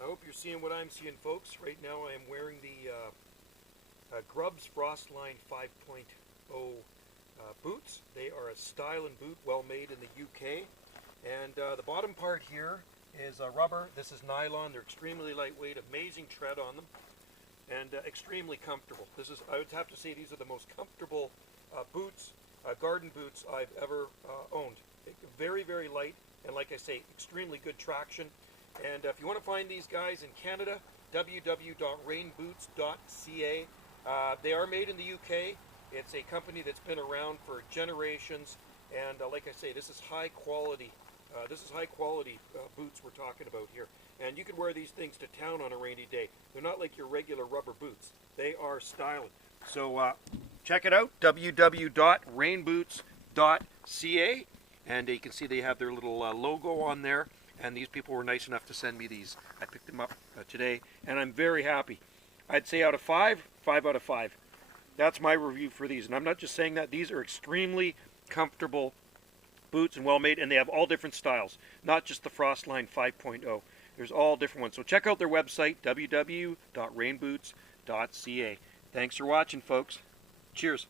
I hope you're seeing what I'm seeing, folks. Right now I am wearing the Grubs Frostline 5.0 boots. They are a styling boot, well made in the UK. And the bottom part here is rubber. This is nylon. They're extremely lightweight, amazing tread on them, and extremely comfortable. I would have to say these are the most comfortable boots, garden boots I've ever owned. Very, very light, and like I say, extremely good traction. And if you want to find these guys in Canada, www.rainboots.ca. They are made in the UK. It's a company that's been around for generations, and like I say, this is high quality. Boots we're talking about here, and you can wear these things to town on a rainy day. They're not like your regular rubber boots. They are styling. So check it out, www.rainboots.ca, and you can see they have their little logo on there. And these people were nice enough to send me these. I picked them up today, and I'm very happy. I'd say out of 5, 5 out of 5. That's my review for these. And I'm not just saying that. These are extremely comfortable boots and well made, and they have all different styles, not just the Frostline 5.0. There's all different ones. So check out their website, www.rainboots.ca. Thanks for watching, folks. Cheers.